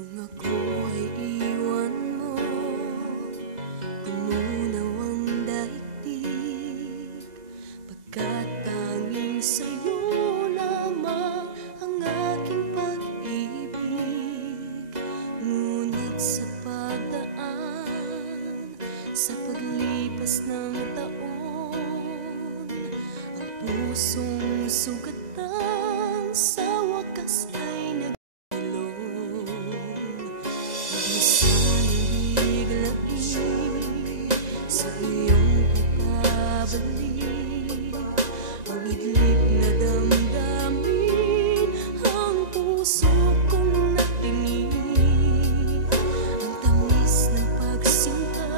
Nung ako ay iwan mo, tumunaw ang daigdig, pagkat tanging sa'yo lamang ang aking pag-ibig. Ngunit sa pagdaan, sa paglipas ng taon, ang pusong sugatan sa wakas ay sana'y biglain sa iyong pagbabalik, ang idlip na damdamin, ang puso kong natinig, ang tamis ng pagsinta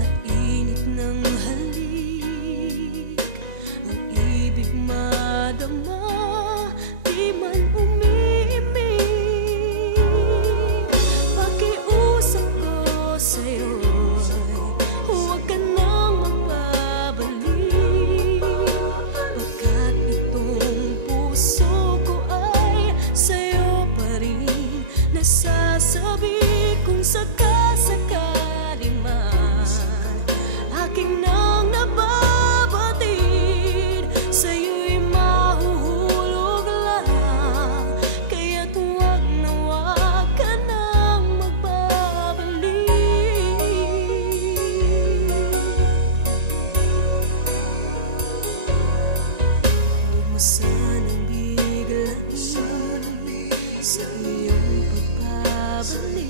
at init ng halik, ang ibig madama, di man sa'yo'y huwag ka nang magbabalik, pagkat itong puso ko ay sa'yo pa rin nasasabi. Kung sakasakali man aking nang nababatid, sa'yo'y mahuhulog lang, kaya't huwag na huwag ka nang magbabalik. Sanang biglain sa iyong pagbabalik,